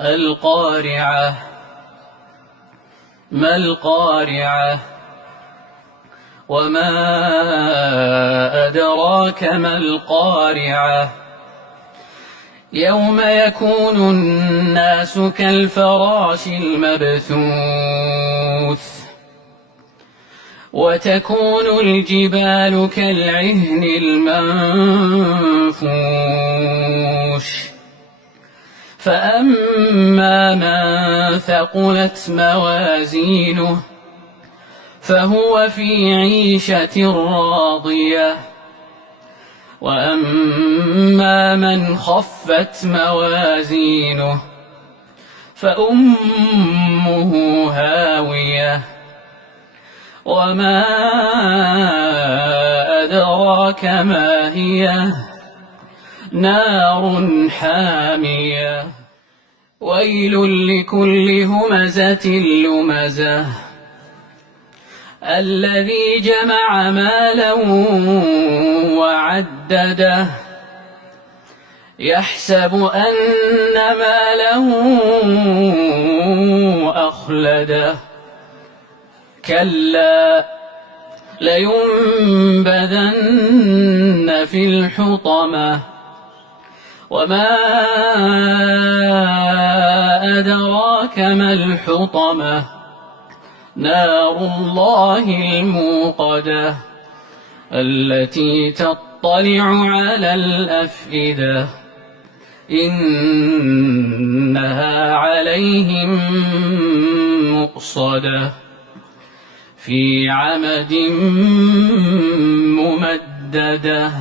القارعة. ما القارعة؟ وما أدراك ما القارعة. يوم يكون الناس كالفراش المبثوث وتكون الجبال كالعهن المنفوش فأما من ثقلت موازينه فهو في عيشة راضية وأما من خفت موازينه فأمه هاوية وما أدراك ما هي نار حامية. ويل لكل همزة لمزة الذي جمع مالا وعدده يحسب أن ماله أخلده كلا لينبذن في الحطمة وما أدراك ما الحطمة نار الله الموقدة التي تطلع على الأفئدة إنها عليهم مؤصدة في عمد ممددة.